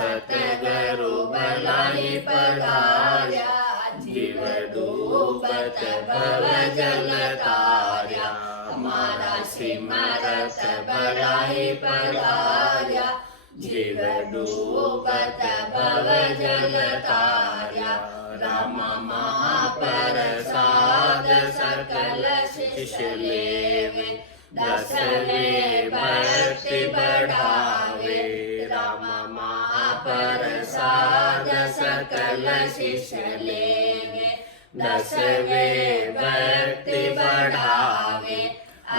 सतगुरु भलाई पधार्या, जीव डूबत भव जल तार्या, हमारा सिमरत भलाई पधार्या, जीव डूबत भव जल तार्या, राम महाप्रसाद सकल शिष्य लेवे, दसवे भक्ति बढ़ावे, राम महाप्रसाद सकल शिष्य लेवे, दसवे भक्ति बढ़ावे,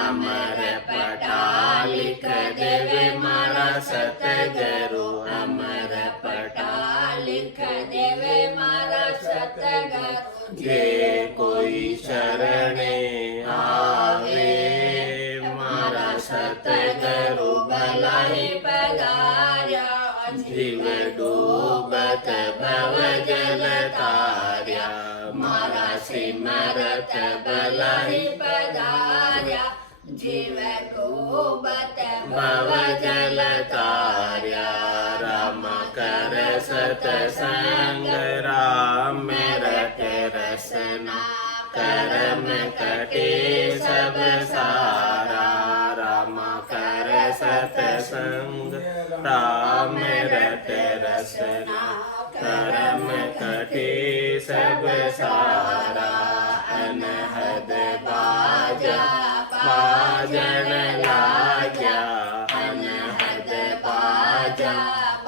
अमर पटा लिख देवे मारा सतगुरु, अमर पटा लिख देवे मारा सतगुरु, जे कोई शरणे आवे, मारा सतगुरु भलाई पधार्या, जीव डूबत भव जल तार्या, मारा सिमरत भलाई पधार्या, जीव डूबत भव जल तार्या, राम कर सतसंग राम रट रसना, कर्म कटे सब सारा, राम कर सतसंग राम रट रसना, कर्म कटे सब सारा, अनहद बाजा बाजन लाग्या, अनहद बाजा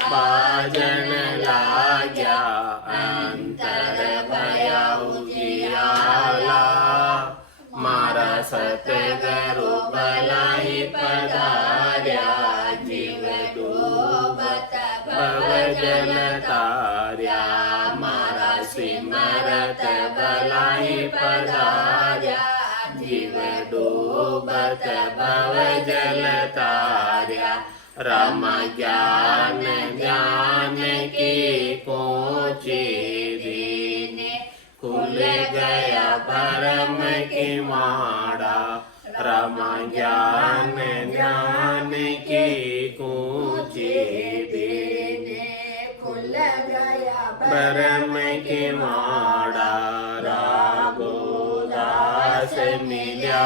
बाजन लाग्या, अंतर भया उजियाला, मारा सतगुरु भलाई पधार्या, जीव डूबत भव जल तार्या, मारा सिमरत भलाई पधार्या, जीव डूबत भव जल तार्या, राम ज्ञान ज्ञान की कोची दीने, खुल गया भरम की माड़ा, राम ज्ञान ज्ञान की कोची दीने, खुल गया भरम की माड़ा, रागो दास मिल्या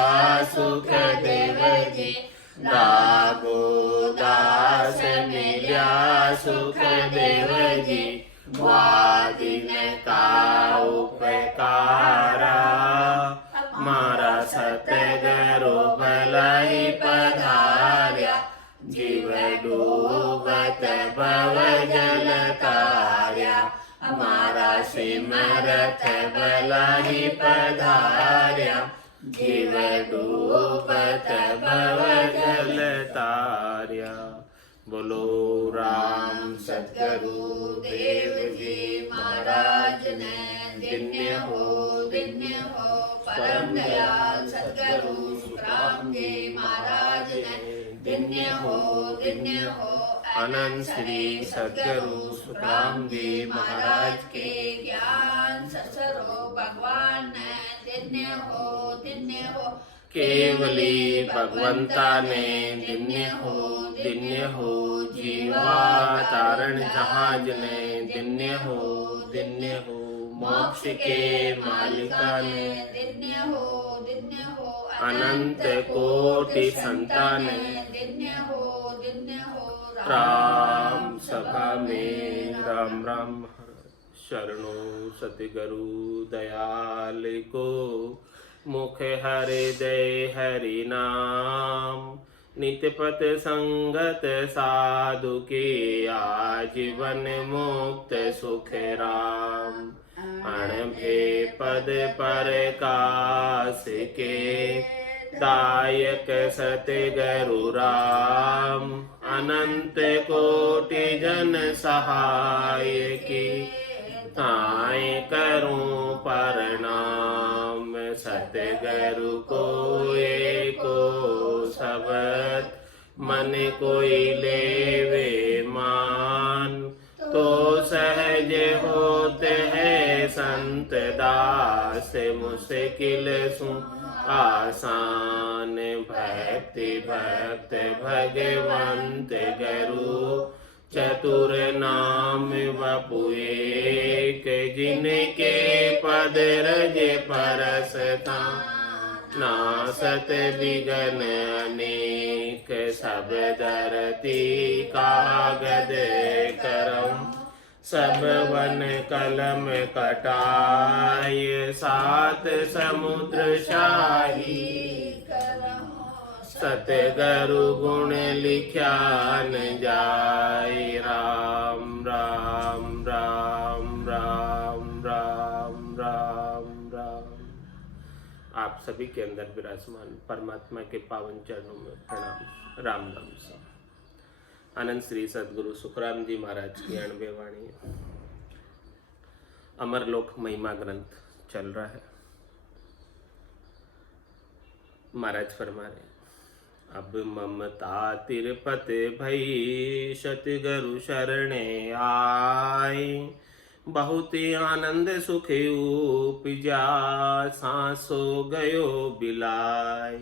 सुख देव जी, रागो दास मिल्या सुख देव जी, वादिन का उपकारा, मारा सतगुरु भलाई पधार्या, जीव डूबत भव जल तार्या, हमारा सिमरत भलाई पधार्या, जीव डूबत भव जल तार्या। बोलो राम सतगुरु देव जी महाराज ने, धन्य हो परम दयाल सतगुरु सुखराम जी महाराज ने, धन्य हो अनंत श्री सतगुरु सुखराम जी महाराज के ज्ञान ससरो भगवान ने, धन्य हो केवली भगवंता ने, धन्य हो जीवा तारण जहाज ने, धन्य हो मोक्ष के मालिका ने, धन्य हो अनंत कोटि संतान ने, धन्य हो राम सभा में राम राम शरणो सतगुरु दयाल को, मुख हृदय हरि नाम, नित्य पथ संगत साधु के, आजीवन मुक्त सुख राम, अणभे पद पर कास के, दायक सतगुरु राम, अनंत कोटि जन सहाय की, ताय करूं प्रणाम, सतगुरु को एको शब्द, मन कोई लेवे मान, तो सहज होते हैं संत दास, मुश्किल सु आसान, भक्ति भक्त भगवंत गुरु चतुर नाम वपुए के जिनके पद रज परसता नासत विघन अनेक सब धरती कागद करम सब वन कलम कटाय सात समुद्र शाही सतगुरु गुण लिख्या न जाय राम राम राम राम राम राम राम। आप सभी के अंदर विराजमान परमात्मा के पावन चरणों में प्रणाम। राम नाम सा आनंद श्री सदगुरु सुखराम जी महाराज की 98 वाणी अमरलोक महिमा ग्रंथ चल रहा है। महाराज फरमा रहे अब ममता तिरपत भई सतगुरु शरणे आए बहुत आनंद सुख उपजा सांसो गयो बिलाय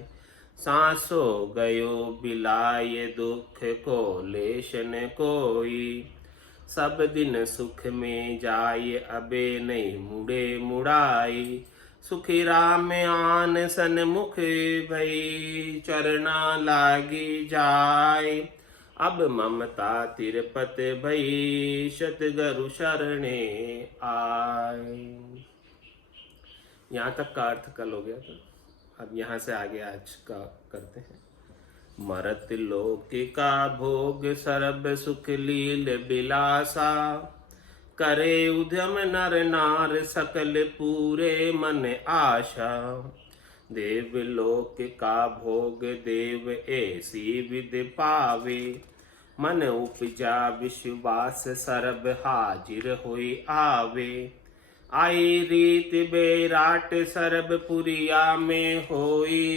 सांसो गयो बिलाय दुख को लेश न कोई सब दिन सुख में जाय अबे नहीं मुड़े मुड़ाई सुखी राम आन सन्मुख भई चरना लागी जाय अब ममता तिरपत भई सतगुरु शरणे आय। यहाँ तक का अर्थ कल हो गया था। अब यहाँ से आगे आज का करते हैं। मरत लोक का भोग सर्ब सुख लील बिलासा करे उद्यम नर नार सकल पूरे मन आशा देव लोक का भोग देव ऐसी विधि पावे मन उपजा विश्वास सर्ब हाजिर होई आवे आई रीत बेराट सर्ब पुरिया में होई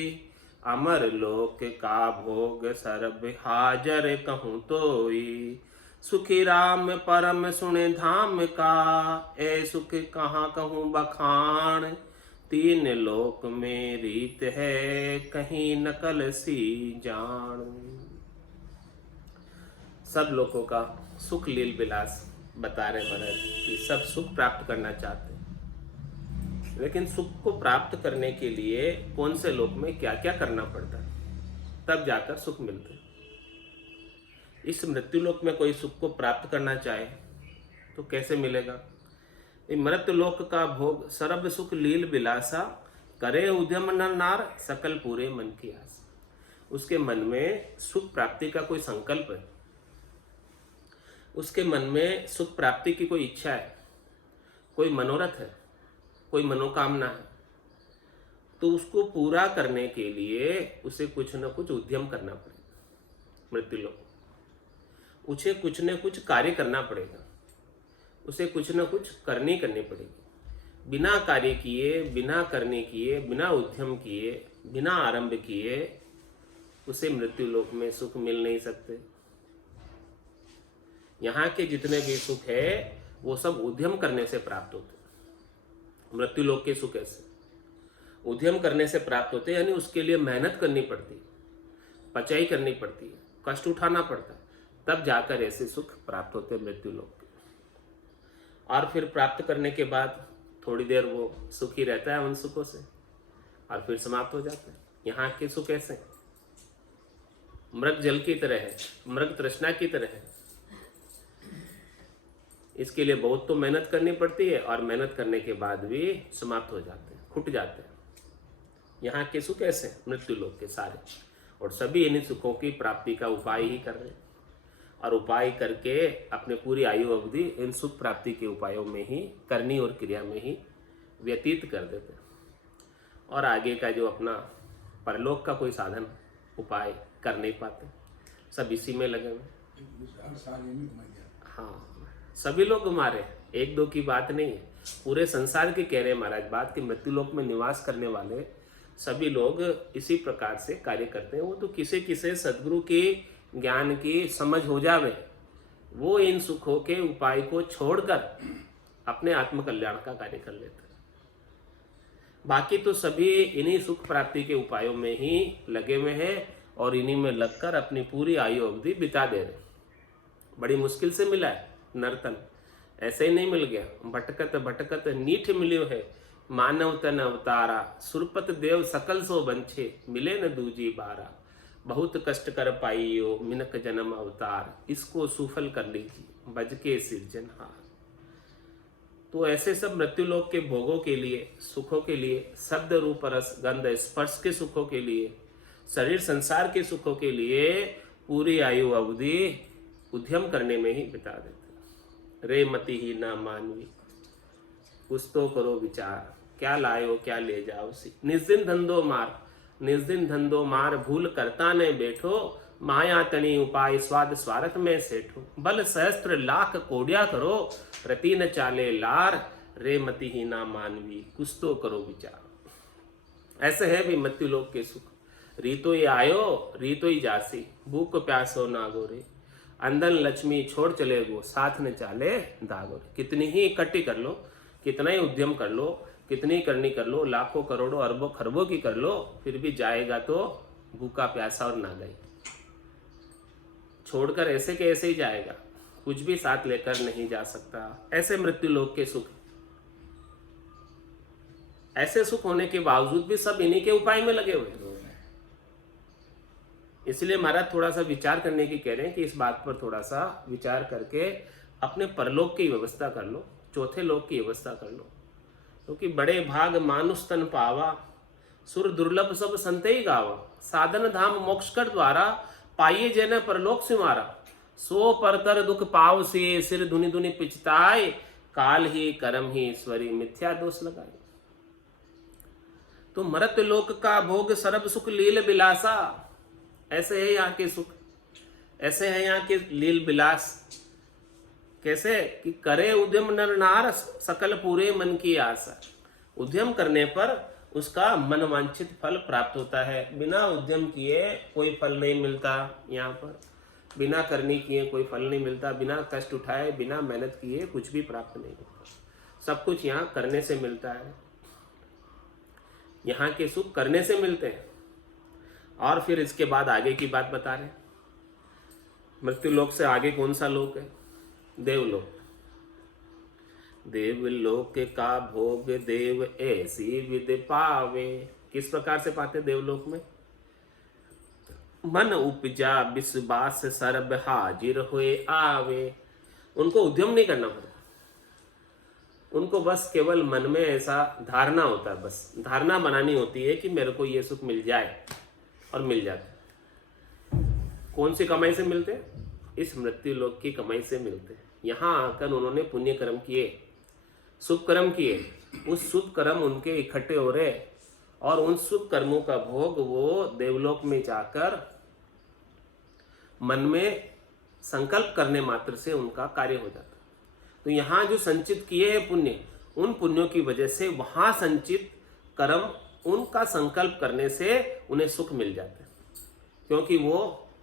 अमर लोक का भोग सर्ब हाजर कहूँ तोई सुखी राम परम सुने धाम का ए सुख कहाँ कहूँ बखान तीन लोक में रीत है कहीं नकल सी जान। सब लोगों का सुख लील विलास बता रहे महाराज कि सब सुख प्राप्त करना चाहते हैं, लेकिन सुख को प्राप्त करने के लिए कौन से लोक में क्या क्या करना पड़ता है तब जाकर सुख मिलते हैं। इस मृत्यु लोक में कोई सुख को प्राप्त करना चाहे तो कैसे मिलेगा? मृत्यु लोक का भोग सर्ब सुख लील विलासा करे उद्यम नर नार सकल पूरे मन की आस। उसके मन में सुख प्राप्ति का कोई संकल्प है, उसके मन में सुख प्राप्ति की कोई इच्छा है, कोई मनोरथ है, कोई मनोकामना है, तो उसको पूरा करने के लिए उसे कुछ न कुछ उद्यम करना पड़ेगा। मृत्यु लोक उसे कुछ न कुछ कार्य करना पड़ेगा, उसे कुछ न कुछ करनी पड़ेगी। बिना कार्य किए, बिना करने किए, बिना उद्यम किए, बिना आरंभ किए उसे मृत्यु लोक में सुख मिल नहीं सकते। यहाँ के जितने भी सुख है वो सब उद्यम करने से प्राप्त होते। मृत्यु लोक के सुख ऐसे उद्यम करने से प्राप्त होते, यानी उसके लिए मेहनत करनी पड़ती है, पचाई करनी पड़ती है, कष्ट उठाना पड़ता है, तब जाकर ऐसे सुख प्राप्त होते हैं मृत्यु लोक के। और फिर प्राप्त करने के बाद थोड़ी देर वो सुखी रहता है उन सुखों से और फिर समाप्त हो जाता है। यहाँ के सुख ऐसे मृग जल की तरह है, मृग तृष्णा की तरह है। इसके लिए बहुत तो मेहनत करनी पड़ती है और मेहनत करने के बाद भी समाप्त हो जाते हैं, खुट जाते हैं। यहाँ के सुख ऐसे मृत्यु लोक के सारे, और सभी इन्हीं सुखों की प्राप्ति का उपाय ही कर रहे हैं और उपाय करके अपने पूरी आयु अवधि इन सुख प्राप्ति के उपायों में ही, करनी और क्रिया में ही व्यतीत कर देते हैं और आगे का जो अपना परलोक का कोई साधन उपाय कर नहीं पाते, सब इसी में लगे हुए। हाँ, सभी लोग घुमा रहे, एक दो की बात नहीं है, पूरे संसार की कह रहे हैं महाराज बात कि मृत्यु लोक में निवास करने वाले सभी लोग इसी प्रकार से कार्य करते हैं। वो तो किसे किसे सद्गुरु की ज्ञान की समझ हो जावे, वो इन सुखों के उपाय को छोड़कर अपने आत्म कल्याण का कार्य कर लेते हैं। बाकी तो सभी इन्हीं सुख प्राप्ति के उपायों में ही लगे हुए हैं और इन्हीं में लगकर अपनी पूरी आयु अवधि बिता दे रहे। बड़ी मुश्किल से मिला है नर्तन, ऐसे ही नहीं मिल गया। भटकत भटकत नीठ मिलियो है, मानव तन अवतारा, सुरपत देव सकल सो बंछे, मिले न दूजी बारा। बहुत कष्ट कर पाइयो मिनक जन्म अवतार, इसको सुफल कर लीजिए बज के सिरजनहार। तो ऐसे सब मृत्युलोक के भोगों के लिए, सुखों के लिए, शब्द रूप रस गंध स्पर्श के सुखों के लिए, शरीर संसार के सुखों के लिए पूरी आयु अवधि उद्यम करने में ही बिता देते। रे मति ही ना मानवी, कुछ तो करो विचार, क्या लायो क्या ले जाओ सी। निस्दिन धंधो मार, निस्दिन धंधो मार, भूल करता ने बैठो, माया तनी उपाय स्वाद स्वार्थ में सेठो। बल सहस्त्र लाख कोड्या करो, रति न चाले लार, रे मति ही ना मानवी, कुछ तो करो विचार। ऐसे है भी मृत्युलोक के सुख। रीतो ही आयो रीतो ही जासी, भूख प्यासो ना गोरे, अंदन लक्ष्मी छोड़ चले गो, साथ न चाले दागोरे। कितनी ही इकट्ठी कर लो, कितना ही उद्यम कर लो, कितनी करनी कर लो, लाखों करोड़ों अरबों खरबों की कर लो, फिर भी जाएगा तो भूखा प्यासा और नागाई। छोड़कर ऐसे के ऐसे ही जाएगा, कुछ भी साथ लेकर नहीं जा सकता। ऐसे मृत्युलोक के सुख, ऐसे सुख होने के बावजूद भी सब इन्हीं के उपाय में लगे हुए हैं। इसलिए महाराज थोड़ा सा विचार करने की कह रहे हैं कि इस बात पर थोड़ा सा विचार करके अपने परलोक की व्यवस्था कर लो, चौथे लोक की व्यवस्था कर लो। क्योंकि बड़े भाग मानुष तन पावा, सुर दुर्लभ सब संते ही गावा, साधन धाम मोक्ष कर द्वारा, पाइये जन परलोक सिमारा। सो परतर दुख पाव से, सिर धुनि धुनि पिचताए, काल ही कर्म ही ईश्वरी, मिथ्या दोष लगाए। तो मरत लोक का भोग सरब सुख लील बिलासा, ऐसे है यहाँ के सुख, ऐसे है यहाँ के लील बिलास। कैसे कि करे उद्यम नर नार, सकल पूरे मन की आशा। उद्यम करने पर उसका मनवांछित फल प्राप्त होता है। बिना उद्यम किए कोई फल नहीं मिलता। यहाँ पर बिना करनी किए कोई फल नहीं मिलता, बिना कष्ट उठाए, बिना मेहनत किए कुछ भी प्राप्त नहीं होता। सब कुछ यहाँ करने से मिलता है। यहाँ के सुख करने से मिलते हैं। और फिर इसके बाद आगे की बात बता रहे, मृत्युलोक से आगे कौन सा लोक है? देवलोक। देवलोक का भोग देव ऐसी विधि पावे। किस प्रकार से पाते देवलोक में? मन उपजा विश्वास सर्ब हाजिर हुए आवे। उनको उद्यम नहीं करना पड़ता, उनको बस केवल मन में ऐसा धारणा होता है, बस धारणा बनानी होती है कि मेरे को ये सुख मिल जाए, और मिल जाता है। कौन सी कमाई से मिलते हैं? इस मृत्युलोक की कमाई से मिलते हैं। यहाँ आकर उन्होंने पुण्य कर्म किए, शुभ कर्म किए, उस शुभ कर्म उनके इकट्ठे हो रहे, और उन शुभ कर्मों का भोग वो देवलोक में जाकर मन में संकल्प करने मात्र से उनका कार्य हो जाता। तो यहाँ जो संचित किए हैं पुण्य, उन पुण्यों की वजह से वहाँ संचित कर्म, उनका संकल्प करने से उन्हें सुख मिल जाता है। क्योंकि वो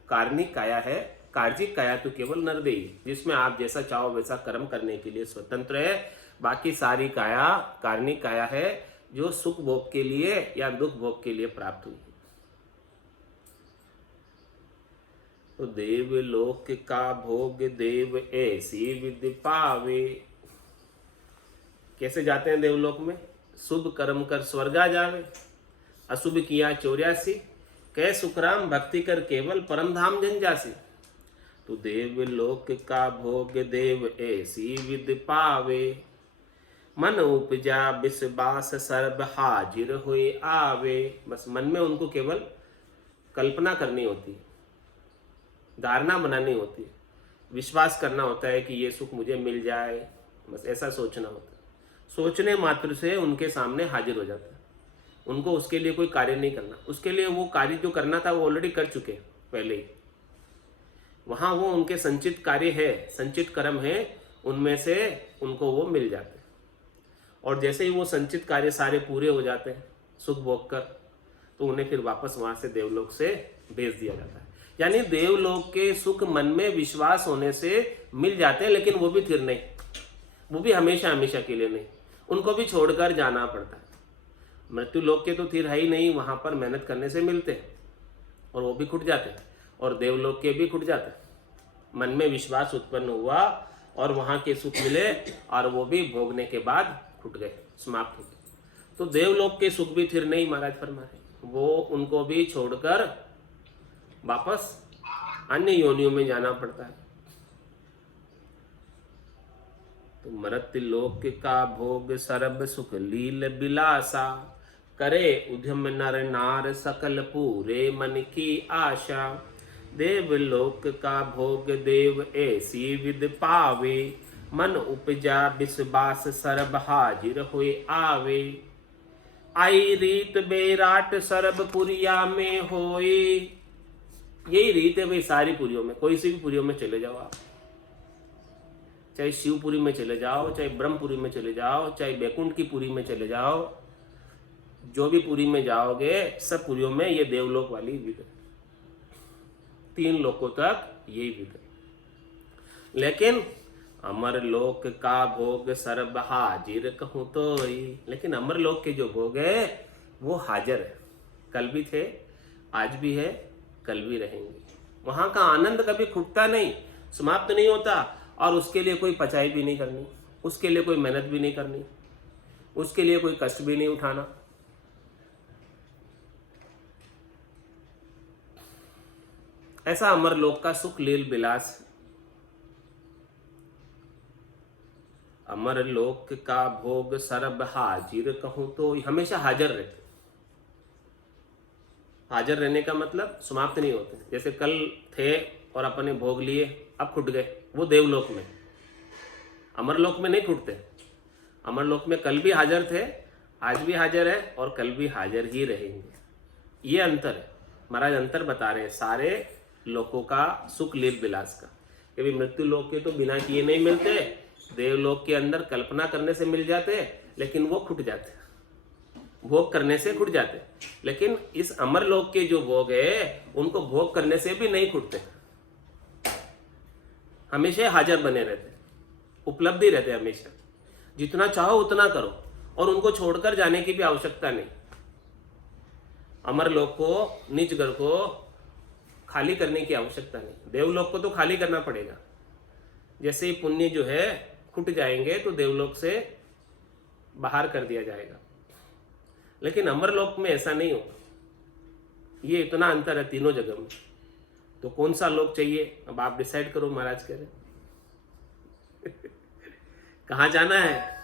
कार्णिक काया है, कार्जिक काया तो केवल नरदेही, जिसमें आप जैसा चाहो वैसा कर्म करने के लिए स्वतंत्र है। बाकी सारी काया कार्णिक काया है, जो सुख भोग के लिए या दुख भोग के लिए प्राप्त हुई। तो देवलोक का भोग देव ऐसी विधि पावे। कैसे जाते हैं देवलोक में? शुभ कर्म कर स्वर्गा जावे, अशुभ किया 84, कै सुखराम भक्ति कर केवल परम धाम जन जासी। तो देवलोक का भोग देव ऐसी विधि पावे, मन उपजा विश्वास सर्व हाजिर हुए आवे। बस मन में उनको केवल कल्पना करनी होती है, धारणा बनानी होती है, विश्वास करना होता है कि ये सुख मुझे मिल जाए, बस ऐसा सोचना होता है। सोचने मात्र से उनके सामने हाजिर हो जाता है। उनको उसके लिए कोई कार्य नहीं करना, उसके लिए वो कार्य जो करना था वो ऑलरेडी कर चुके पहले ही। वहाँ वो उनके संचित कार्य है, संचित कर्म है, उनमें से उनको वो मिल जाते हैं। और जैसे ही वो संचित कार्य सारे पूरे हो जाते हैं सुख भोग कर, तो उन्हें फिर वापस वहाँ से देवलोक से भेज दिया जाता है। यानी देवलोक के सुख मन में विश्वास होने से मिल जाते हैं, लेकिन वो भी फिर नहीं, वो भी हमेशा हमेशा के लिए नहीं, उनको भी छोड़कर जाना पड़ता है। मृत्युलोक के तो फिर है ही नहीं, वहाँ पर मेहनत करने से मिलते हैं और वो भी खुट जाते हैं, और देवलोक के भी खुट जाते हैं। मन में विश्वास उत्पन्न हुआ और वहां के सुख मिले और वो भी भोगने के बाद छूट गए, समाप्त हो गए। तो देवलोक के सुख भी फिर नहीं महाराज फरमा रहे, वो उनको भी छोड़कर वापस अन्य योनियों में जाना पड़ता है। तो मर्त्य लोक का भोग सर्ब सुख लील बिलासा, करे उद्यम नर नार सकल पूरे मन की आशा। देवलोक का भोग देव ऐसी विद पावे, मन उपजा विश्वास सर्ब हाजिर हुए आवे। आई रीत बेराट सर्ब पुरिया में होए, यही रीत है भाई सारी पुरियों में, कोई सी भी पुरियों में चले जाओ आप, चाहे शिवपुरी में चले जाओ, चाहे ब्रह्मपुरी में चले जाओ, चाहे बैकुंठ की पुरी में चले जाओ, जो भी पुरी में जाओगे सब पुरियों में ये देवलोक वाली विध है, 3 लोकों तक यही विध है। लेकिन अमर लोक का भोग सर्ब हाजिर कहूं तो ही, लेकिन अमर लोक के जो भोग है वो हाजिर है, कल भी थे, आज भी है, कल भी रहेंगे। वहां का आनंद कभी खुटता नहीं, समाप्त नहीं होता, और उसके लिए कोई पचाई भी नहीं करनी, उसके लिए कोई मेहनत भी नहीं करनी, उसके लिए कोई कष्ट भी नहीं उठाना। ऐसा अमर लोक का सुख लील विलास। अमर लोक का भोग सर्ब हाजिर कहूं तो हमेशा हाजिर रहते। हाजिर रहने का मतलब समाप्त नहीं होते, जैसे कल थे और अपने भोग लिए, अब खुट गए, वो देवलोक में। अमरलोक में नहीं खुटते, अमरलोक में कल भी हाजिर थे, आज भी हाजिर है और कल भी हाजिर ही रहेंगे। ये अंतर है, महाराज अंतर बता रहे हैं सारे लोकों का सुख लील विलास का। कभी मृत्यु लोक के तो बिना किए नहीं मिलते, देवलोक के अंदर कल्पना करने से मिल जाते, लेकिन वो खुट जाते, भोग करने से खुट जाते। लेकिन इस अमरलोक के जो भोग है उनको भोग करने से भी नहीं खुटते, हमेशा हाजिर बने रहते, उपलब्धि रहते हमेशा, जितना चाहो उतना करो, और उनको छोड़कर जाने की भी आवश्यकता नहीं। अमरलोक को, निज घर को खाली करने की आवश्यकता नहीं, देवलोक को तो खाली करना पड़ेगा। जैसे ही पुण्य जो है खुट जाएंगे तो देवलोक से बाहर कर दिया जाएगा, लेकिन अमरलोक में ऐसा नहीं होगा। ये इतना अंतर है तीनों जगह में। तो कौन सा लोक चाहिए अब आप डिसाइड करो, महाराज कह रहे कहाँ जाना है।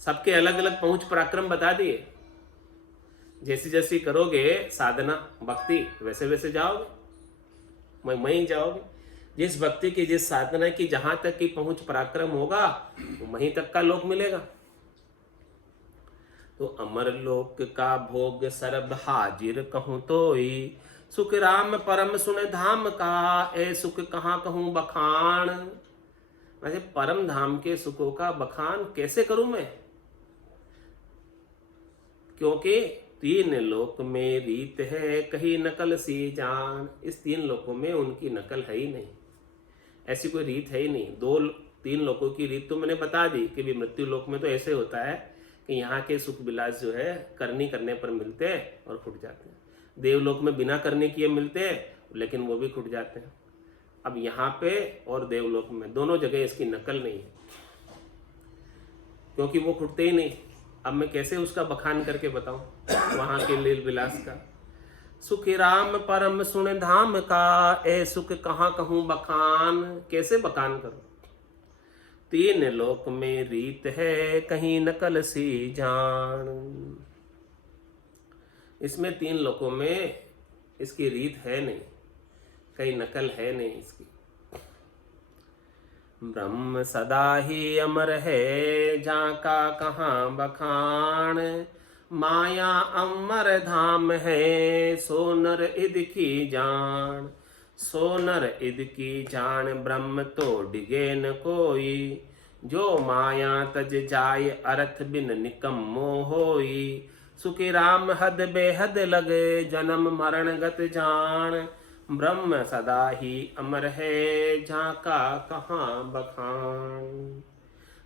सबके अलग अलग पहुंच पराक्रम बता दिए, जैसी जैसी करोगे साधना भक्ति वैसे वैसे जाओगे, वहीं जाओगे। जिस भक्ति की, जिस साधना की जहां तक की पहुंच पराक्रम होगा वहीं तक का लोक मिलेगा। तो अमर लोक का भोग सर्ब हाजिर कहूं तो ही, सुख राम परम सुन धाम का, ए सुख कहाँ कहूं बखान। वैसे परम धाम के सुखों का बखान कैसे करूं मैं, क्योंकि 3 लोक में रीत है कहीं नकल सी जान। इस 3 लोकों में उनकी नकल है ही नहीं, ऐसी कोई रीत है ही नहीं। 2-3 लोकों की रीत तो मैंने बता दी कि भी मृत्यु लोक में तो ऐसे होता है कि यहाँ के सुख विलास जो है करने पर मिलते हैं और खुट जाते हैं। देवलोक में बिना करने किए मिलते हैं लेकिन वो भी खुट जाते हैं। अब यहाँ पे और देवलोक में दोनों जगह इसकी नकल नहीं है, क्योंकि वो खुटते ही नहीं। अब मैं कैसे उसका बखान करके बताऊं वहां के लील विलास का। सुख राम परम सुन धाम का, ए सुख कहाँ कहूं बखान। कैसे बखान करूं, 3 लोक में रीत है कहीं नकल सी जान। इसमें 3 लोकों में इसकी रीत है नहीं, कहीं नकल है नहीं इसकी। ब्रह्म सदा ही अमर है जहाँ का कहाँ बखान, माया अमर धाम है सोनर इद की जान। सोनर इद की जान ब्रह्म तो डिगे न कोई, जो माया तज जाय अर्थ बिन निकम्मो होई। सुखी राम हद बेहद लगे जन्म मरण गत जान, ब्रह्म सदा ही अमर है जहाँ का कहाँ बखान।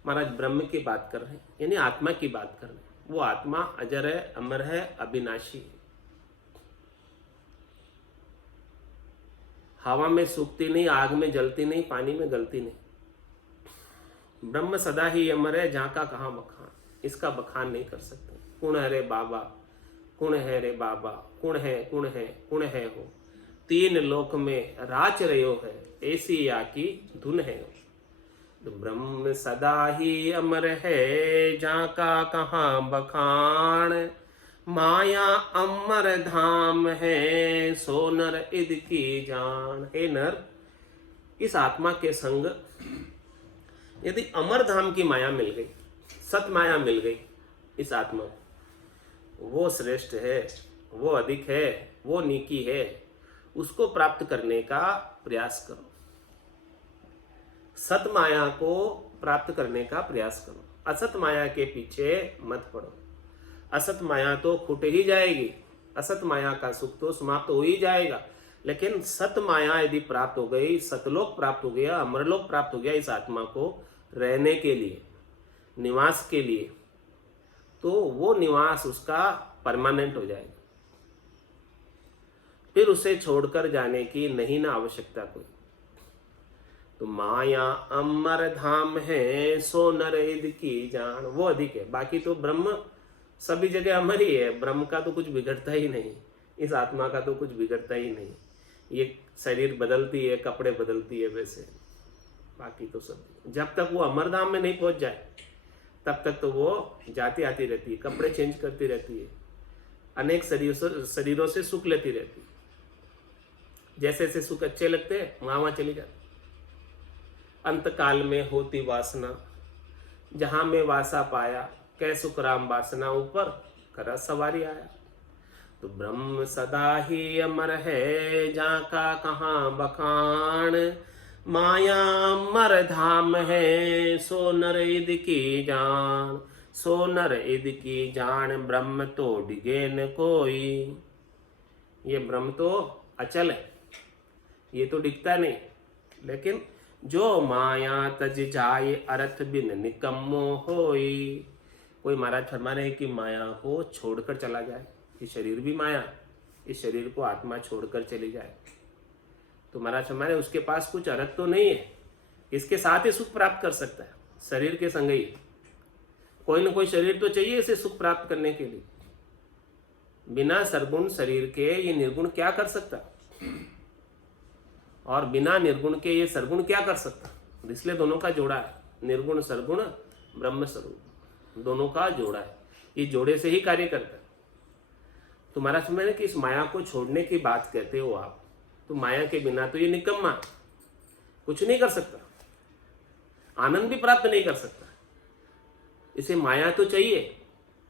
महाराज ब्रह्म की बात कर रहे हैं, यानी आत्मा की बात कर रहे हैं। वो आत्मा अजर है, अमर है, अविनाशी है। हवा में सूखती नहीं, आग में जलती नहीं, पानी में गलती नहीं। ब्रह्म सदा ही अमर है, जहाँ का कहाँ बखान, इसका बखान नहीं कर सकते। कुण है रे बाबा, कुण है रे बाबा, कुण है कुण है कुण है हो, तीन लोक में राच रहो है, ऐसी आकी धुन है। तो ब्रह्म सदा ही अमर है, जहाँ का कहाँ बखान, माया अमर धाम है, सो नर इद की जान। हे नर, इस आत्मा के संग यदि अमर धाम की माया मिल गई, सत माया मिल गई इस आत्मा को, वो श्रेष्ठ है, वो अधिक है, वो नीकी है, उसको प्राप्त करने का प्रयास करो। सत माया को प्राप्त करने का प्रयास करो, असत माया के पीछे मत पड़ो। असत माया तो छूट ही जाएगी, असत माया का सुख तो समाप्त हो ही जाएगा, लेकिन सत माया यदि प्राप्त हो गई, सतलोक प्राप्त हो गया, अमरलोक प्राप्त हो गया इस आत्मा को रहने के लिए, निवास के लिए, तो वो निवास उसका परमानेंट हो जाएगा। फिर उसे छोड़कर जाने की नहीं ना आवश्यकता कोई। तो माया अमर धाम है, सो नर इद की जान, वो अधिक है। बाकी तो ब्रह्म सभी जगह अमर ही है, ब्रह्म का तो कुछ बिगड़ता ही नहीं, इस आत्मा का तो कुछ बिगड़ता ही नहीं। ये शरीर बदलती है, कपड़े बदलती है वैसे, बाकी तो सब जब तक वो अमरधाम में नहीं पहुंच जाए तब तक तो वो जाती आती रहती है, कपड़े चेंज करती रहती है, अनेक शरीरों से सुख लेती रहती है। जैसे जैसे सुख अच्छे लगते हैं वहां चली जाती। अंत काल में होती वासना, जहां में वासा पाया, कै सुख राम वासना ऊपर करा सवारी आया। तो ब्रह्म सदा ही अमर है, जहाँ का कहाँ बखान, माया अमर धाम है, सो नर इद की जान, सो नर इद की जान, ब्रह्म तो डिगे न कोई। ये ब्रह्म तो अचल है, ये तो दिखता नहीं, लेकिन जो माया तज जाए अर्थ बिन निकम्मो होई। कोई महाराज फरमा रहे कि माया को छोड़कर चला जाए, ये शरीर भी माया, इस शरीर को आत्मा छोड़कर चली जाए, तो महाराज फरमा रहे उसके पास कुछ अर्थ तो नहीं है, इसके साथ ही सुख प्राप्त कर सकता है, शरीर के संग ही। कोई ना कोई शरीर तो चाहिए इसे सुख प्राप्त करने के लिए। बिना सरगुण शरीर के ये निर्गुण क्या कर सकता, और बिना निर्गुण के ये सरगुण क्या कर सकता। इसलिए दोनों का जोड़ा है, निर्गुण सरगुण ब्रह्म स्वरूप, दोनों का जोड़ा है, ये जोड़े से ही कार्य करता है। तो महाराज मैंने कि इस माया को छोड़ने की बात कहते हो आप, तो माया के बिना तो ये निकम्मा, कुछ नहीं कर सकता, आनंद भी प्राप्त नहीं कर सकता। इसे माया तो चाहिए,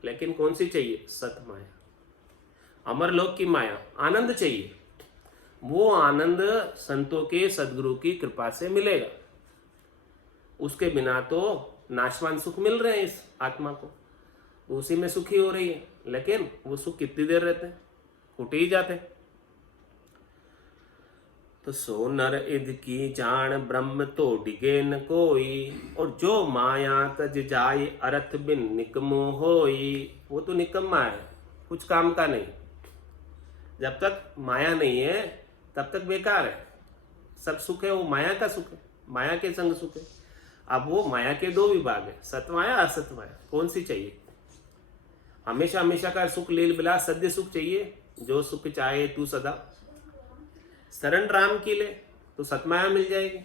लेकिन कौन सी चाहिए, सत माया, अमरलोक की माया, आनंद चाहिए। वो आनंद संतों के सदगुरु की कृपा से मिलेगा, उसके बिना तो नाशवान सुख मिल रहे हैं इस आत्मा को, उसी में सुखी हो रही है, लेकिन वो सुख कितनी देर रहते हैं, फूट ही जाते हैं। तो सो नर इद की जान, ब्रह्म तो डिगे न कोई, और जो माया तज जाय अर्थ बिन निकमो होई। वो तो निकम्मा है, कुछ काम का नहीं। जब तक माया नहीं है तब तक बेकार है, सब सुख है वो माया का सुख है, माया के संग सुख है। अब वो माया के दो विभाग है, सतमाया असत माया, कौन सी चाहिए। हमेशा हमेशा का सुख लील बिला सद्य सुख चाहिए, जो सुख चाहे तू सदा, शरण राम की ले तो सतमाया मिल जाएगी,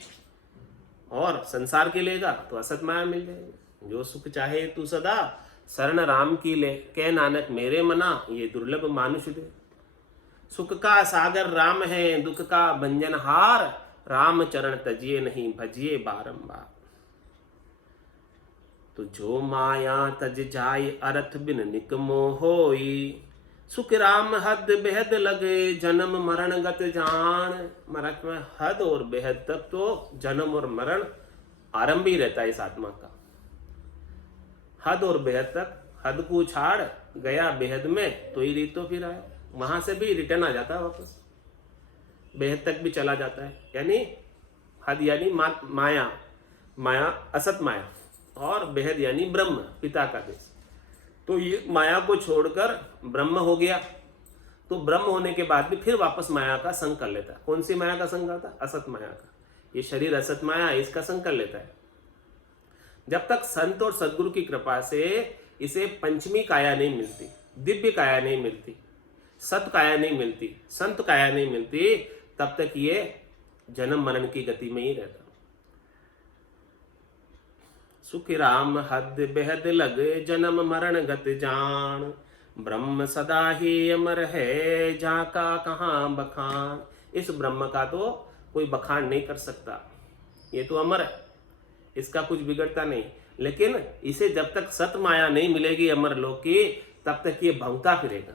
और संसार के लेगा तो असत माया मिल जाएगी। जो सुख चाहे तू सदा, शरण राम की ले, कह नानक मेरे मना, ये दुर्लभ मानुष दे। सुख का सागर राम है, दुख का भंजनहार, राम चरण तजिए नहीं भजिए बारंबार। तो जो माया तज जाय अर्थ बिन निकमो होई, सुख राम हद बेहद लगे, जन्म मरण गत जान। महाराज में हद और बेहद तक तो जन्म और मरण आरंभ ही रहता है इस आत्मा का। हद और बेहद तक, हद को छाड़ गया बेहद में तो ही रीत तो फिर आया, वहां से भी रिटर्न आ जाता है वापस, बेहद तक भी चला जाता है। यानी हद यानी माया, माया असत माया, और बेहद यानी ब्रह्म पिता का देश। तो ये माया को छोड़कर ब्रह्म हो गया, तो ब्रह्म होने के बाद भी फिर वापस माया का संग कर लेता है। कौन सी माया का संग करता है? असत माया का। ये शरीर असत माया, इसका संग कर लेता है। जब तक संत और सदगुरु की कृपा से इसे पंचमी काया नहीं मिलती, दिव्य काया नहीं मिलती, सत काया नहीं मिलती, संत काया नहीं मिलती, तब तक ये जन्म मरण की गति में ही रहता। सुखी राम हद बेहद लग, जन्म मरण गत जान, ब्रह्म सदा ही अमर है, जाका कहाँ बखान। इस ब्रह्म का तो कोई बखान नहीं कर सकता, ये तो अमर है, इसका कुछ बिगड़ता नहीं। लेकिन इसे जब तक सत माया नहीं मिलेगी अमर लोक की, तब तक ये भवता फिरेगा।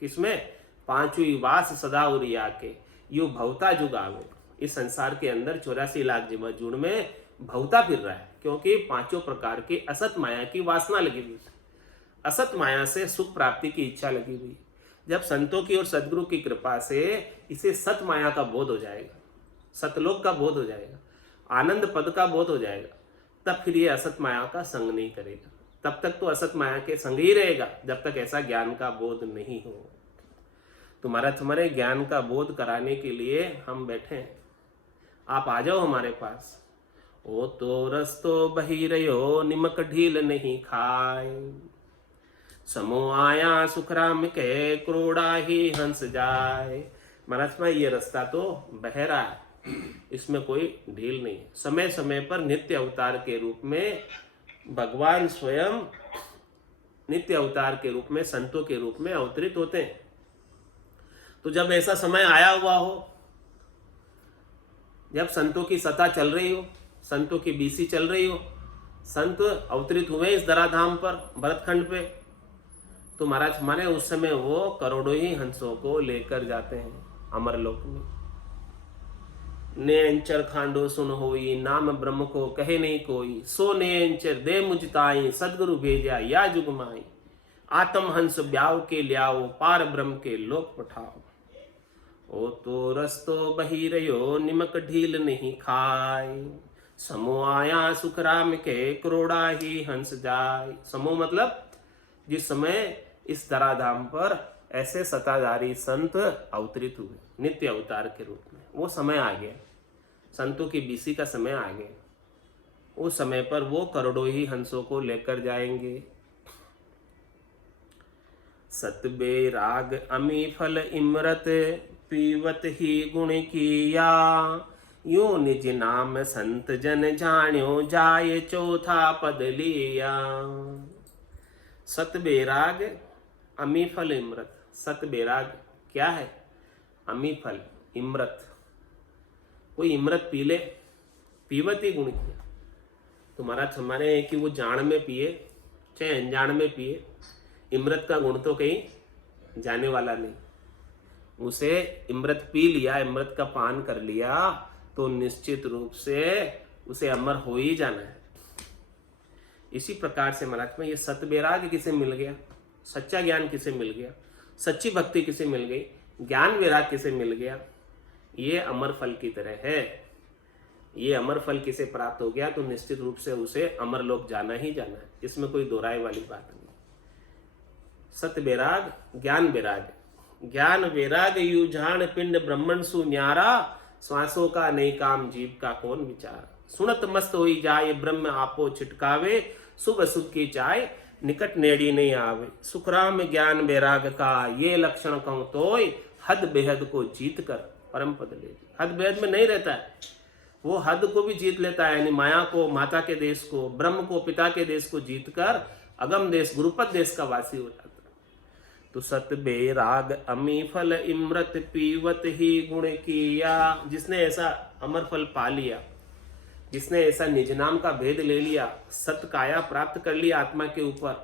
किसमें? पांचवी वास सदा उरिया के, यू भवता जुग आवे। इस संसार के अंदर 84 लाख जीवा जुड़ में भवता फिर रहा है, क्योंकि पांचों प्रकार की असत माया की वासना लगी हुई, असत माया से सुख प्राप्ति की इच्छा लगी हुई। जब संतों की और सदगुरु की कृपा से इसे सत माया का बोध हो जाएगा, सतलोक का बोध हो जाएगा, आनंद पद का बोध हो जाएगा, तब फिर ये असत माया का संग नहीं करेगा। तब तक तो असत माया के संग ही रहेगा, जब तक ऐसा ज्ञान का बोध नहीं हो। तुम्हारे ज्ञान का बोध कराने के लिए हम बैठे हैं, आप आ जाओ हमारे पास। ओ तो रस्तो बही रहो, निमक ढील नहीं खाए, समो आया सुखराम के, क्रोड़ा ही हंस जाए। महाराज में ये रास्ता तो बह रहा है, इसमें कोई ढील नहीं है। समय समय पर नित्य अवतार के रूप में भगवान स्वयं नित्य अवतार के रूप में, संतों के रूप में अवतरित होते हैं। तो जब ऐसा समय आया हुआ हो, जब संतों की सत्ता चल रही हो, संतों की बीसी चल रही हो, संत अवतरित हुए इस धराधाम पर, भरतखंड पे, तो महाराज हमारे उस समय वो करोड़ों ही हंसों को लेकर जाते हैं अमरलोक में। नेंचर खांडो सुन होई, नाम ब्रह्म को कहे नहीं कोई, सो नेंचर दे मुझताई, सदगुरु भेजा या जुग माई, आत्म हंस ब्याव के लियाओ, पार ब्रह्म के लोक पठाओ। ओ तो रस्तो बही रहो, निमक ढील नहीं खाए, समो आया सुख राम के, क्रोड़ा ही हंस जाए। समो मतलब जिस समय इस धराधाम पर ऐसे सताधारी संत अवतरित हुए नित्य अवतार के रूप में, वो समय आ गया, संतों की बीसी का समय आ गया। उस समय पर वो करोड़ों ही हंसों को लेकर जाएंगे। सतबे राग अमी फल इमरत, पीवत ही गुण किया, यो निज नाम संत जन जान्यो, जाय चौथा पद लिया। सत बेराग अमी फल इमरत। सत बेराग क्या है? अमी फल इमरत, कोई इमरत पी ले, पीवत ही गुण किया। तुम्हारा हमारे है कि वो जान में पिए चाहे अनजान में पिए, इमरत का गुण तो कहीं जाने वाला नहीं। उसे इमरत पी लिया, इमरत का पान कर लिया, तो निश्चित रूप से उसे अमर हो ही जाना है। इसी प्रकार से महाराज में ये सतबेराग किसे मिल गया, सच्चा ज्ञान किसे मिल गया, सच्ची भक्ति किसे मिल गई, ज्ञान वैराग किसे मिल गया, ये अमर फल की तरह है। ये अमर फल किसे प्राप्त हो गया तो निश्चित रूप से उसे अमर लोक जाना ही जाना है, इसमें कोई दोहराए वाली बात नहीं। सत वैराग ज्ञान वैराग, ज्ञान वैराग यू जान पिंड ब्रह्मण सु न्यारा, श्वासों का नहीं काम जीव का कौन विचार, सुनत मस्त होई जाए ब्रह्म आपो छिटकावे, सुबह सुख की चाय निकट नेड़ी नहीं आवे। सुखराम ज्ञान वैराग का ये लक्षण कहूं तोय, हद बेहद को जीत कर परम पद ले। हद बेहद में नहीं रहता है, वो हद को भी जीत लेता है, यानी माया को, माता के देश को, ब्रह्म को, पिता के देश को जीत कर अगम देश गुरुपद देश का वासी हो जाता है। तो सत बेराग अमी फल इमृत पीवत ही गुण किया। जिसने ऐसा अमर फल पा लिया, जिसने ऐसा निज नाम का भेद ले लिया, सत काया प्राप्त कर लिया आत्मा के ऊपर,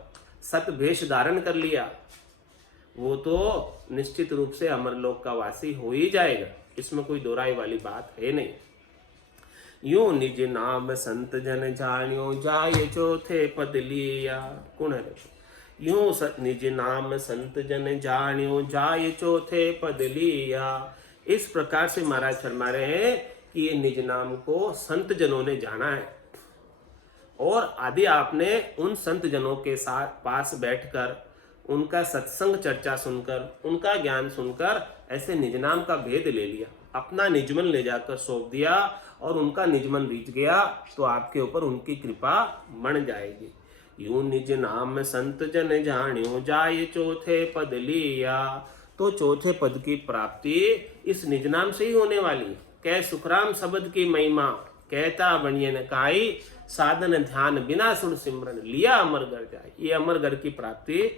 सत भेष धारण कर लिया, वो तो निश्चित रूप से अमरलोक का वासी हो ही जाएगा, इसमें कोई दोहराई वाली बात है नहीं। यूं निज नाम संत जन जान्यो, जाय चौथे पद लिया। कौन है? यूं निज नाम संत जन जान्यो, जाय चौथे पद लिया। इस प्रकार से महाराज फरमा रहे हैं कि ये निज नाम को संत जनों ने जाना है, और आदि आपने उन संत जनों के साथ पास बैठकर उनका सत्संग चर्चा सुनकर, उनका ज्ञान सुनकर ऐसे निज नाम का भेद ले लिया, अपना निजमन ले जाकर सौंप दिया और उनका निजमन रीच गया, तो आपके ऊपर उनकी कृपा बन जाएगी। यूं निज नाम संत जन जान्यो, जाय चौथे पद लिया। तो चौथे पद की प्राप्ति इस निज नाम से ही होने वाली। कह सुखराम शब्द की महिमा, कहता बनियन काई, साधन ध्यान बिना सुन सिमरन, लिया अमरगर जाए। ये अमरगर की प्राप्ति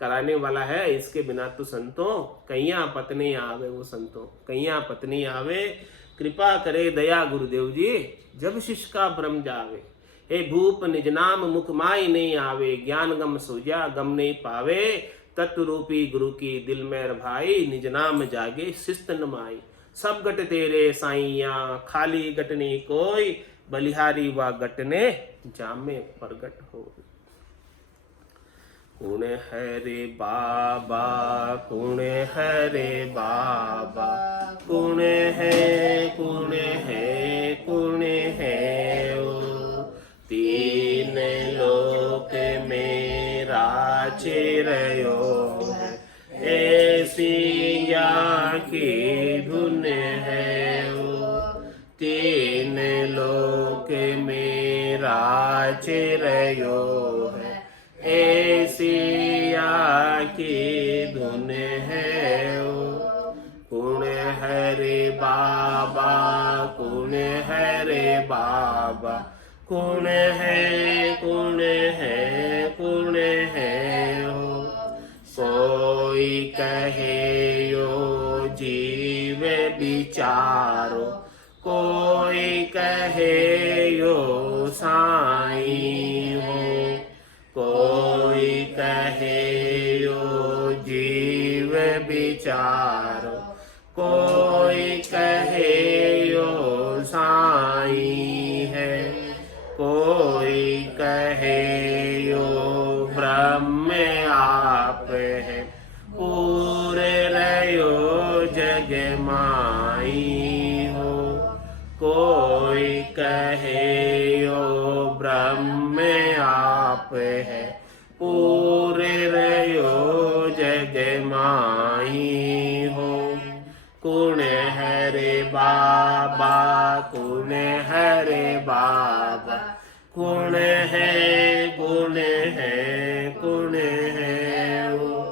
कराने वाला है। इसके बिना तो संतों कैया पत्नी आवे, वो संतों कैया पत्नी आवे। कृपा करे दया गुरुदेव जी, जब शिष्य का भ्रम जावे। हे भूप निज नाम मुख माई नहीं आवे, ज्ञान गम सूझा गम नहीं पावे। तत्व रूपी गुरु की दिल में भाई, निज नाम जागे शिस्त नमाई। सब गट तेरे साइया, खाली गटनी कोई, बलिहारी व गटने जामे प्रगट हो। कुण है रे बाबा, कुण है रे बाबा, कुण है, कुण है, कुण है ओ। तीन लोक में राचिरयो है, ऐसी यहाँ की धुन है ओ। तीन लोक में राचिरयो है, ऐसी यहाँ की धुन है ओ। कुण है रे बाबा, कुण है रे बाबा, कुण है, कुण है, कुण है ओ। कोई कहे यो जीव विचारो, कोई कहे यो साईं हो। कोई कहे यो जीव विचारो, कोई कहे यो साईं है। कोई कहे यो ब्रह्म आप है, पूरे रयो जग माई हो। कोई कहे यो ब्रह्म आप है, पूरे रयो जग माई हो। कुण है रे बाबा, कुण है रे बाबा, कुण है, कुण है, कुण है ओ।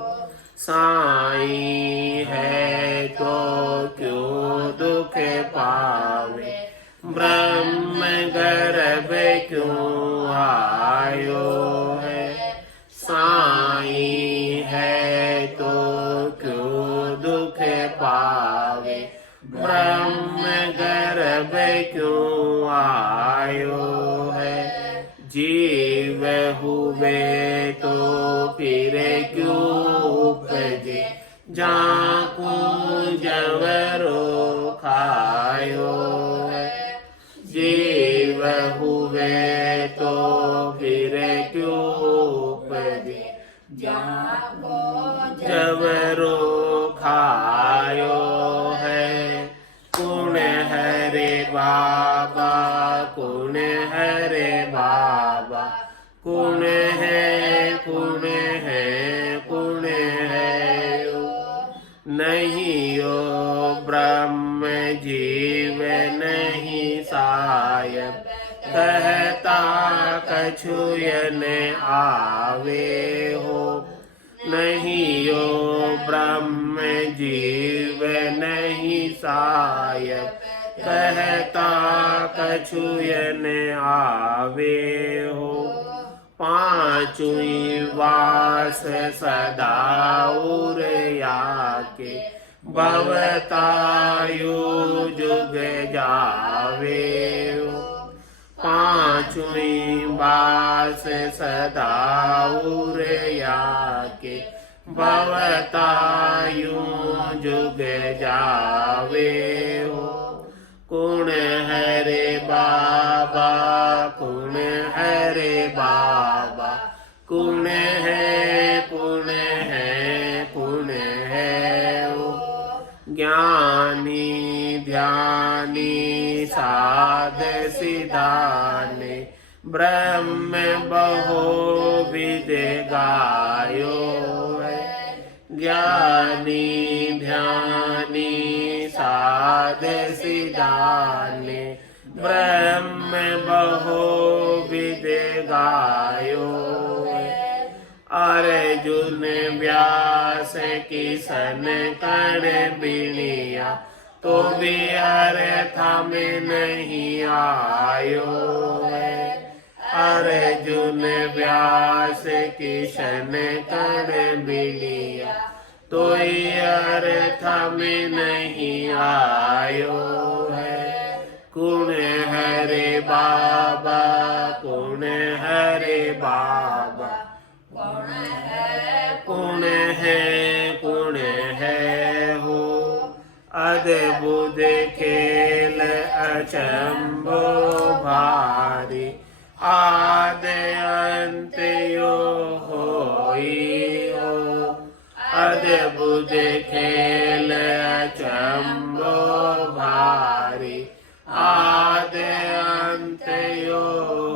साईं है तो क्यों दुख पावे, ब्रह्म गर्भ क्यों आयो है। साईं है तो क्यों दुख पावे, ब्रह्म गर्भ क्यों आयो है। जीव हुए तो फिर क्यों उपजे, जाको जवरो खायो है। जीव हुए तो फिर क्यों उपजे, जाको जवरो खायो है। कुण है रे बाबा, कुण है रे बाबा, कुण है, कुण है, कुण है ओ। नहीं यो ब्रह्म जीव नहीं सायब, कहता कछुयन आवे हो। नहीं यो ब्रह्म जीव नहीं सायब, कहता कछुयन आवे हो। पांचवी वास सदा उरया के, भवतायु जुग जावे हो। पांचवी वास सदा उरया के, भवतायु जुग जावे हो। कुण है रे बाबा, कुण है रे बाबा, कुण है, कुण है, कुण है ओ। ज्ञानी ध्यानी साध सिधाने, ब्रह्म बहु विद गायो है। ज्ञानी ध्यानी साध सिधाने ब्रह्म बहु विद गायो अर्जुन व्यास किसन कण बिनिया तो भी अर्थ में नहीं आयो अर्जुन व्यास किशन कण बिनिया तो अर्थ में नहीं आयो है कुण हरे बाबा कुण हरे बाबा कुण है हो अद्भुत खेल अचंभो भारी आद अंत यो होई हो अद्भुत खेल अचंभो भारी आद अंत यो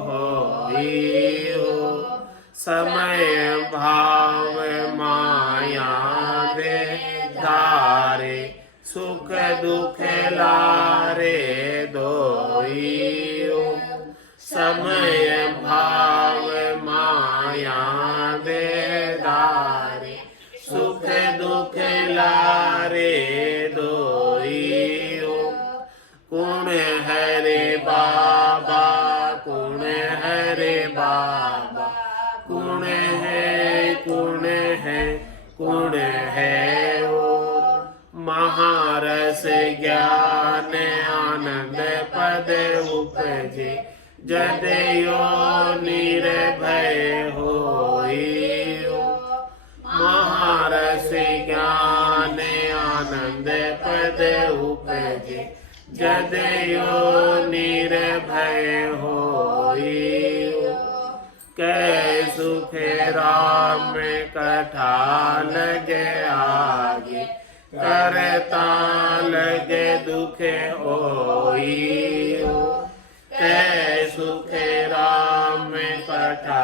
होई हो समय भाव माया दे धारे सुख दुख लारे दोई समय भाव माया दे धारे सुख दुख लारे दोई कुण हरे बाबा कुण हरे बाबा कुण है कुण है ओ महारस ज्ञान आनंद पद उपजे जदयो निर्भय होई महारस ज्ञान आनंद पद उपजे जदयो निर्भय होई कै सुख राम कथा लगे आगे करता लगे दुख ओई कै सुख राम कथा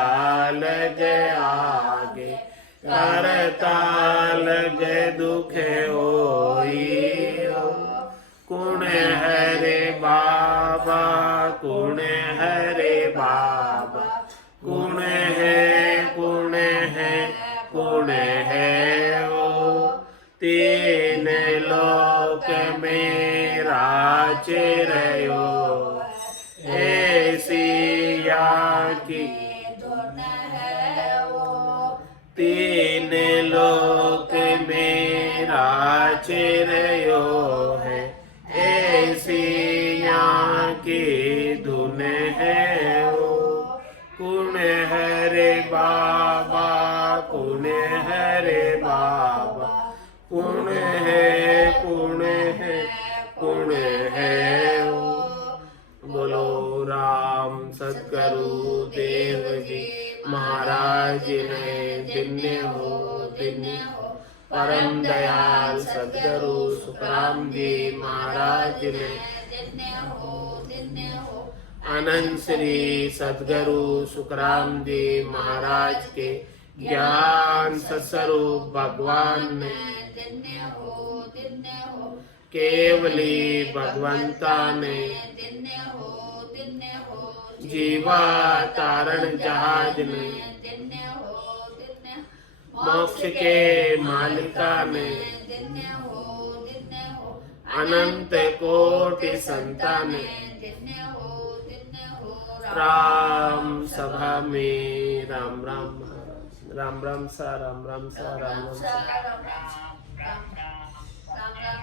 लगे आगे करता लगे दुख ओई कुण हरे बाबा कुण हरे बाबा कुण है ओ तीन लोक में राचरयो ऐसिया की तीन लोक में राचरयो है ऐसिया की धुन है कुण हरे बाबा कुण हरे बाबा कुण है बोलो राम सद्गुरु देव जी महाराज ने दिन्य हो परम दयाल सद्गुरु सुखराम जी महाराज ने अनंत श्री सद्गुरु सुखराम जी महाराज के ज्ञान स्वरूप भगवान ने केवली भगवंता ने जीवा तारण जहाज ने मोक्ष के मालिका ने अनंत कोटि संतान राम सभा में राम राम राम राम सा राम राम सा राम राम सा राम राम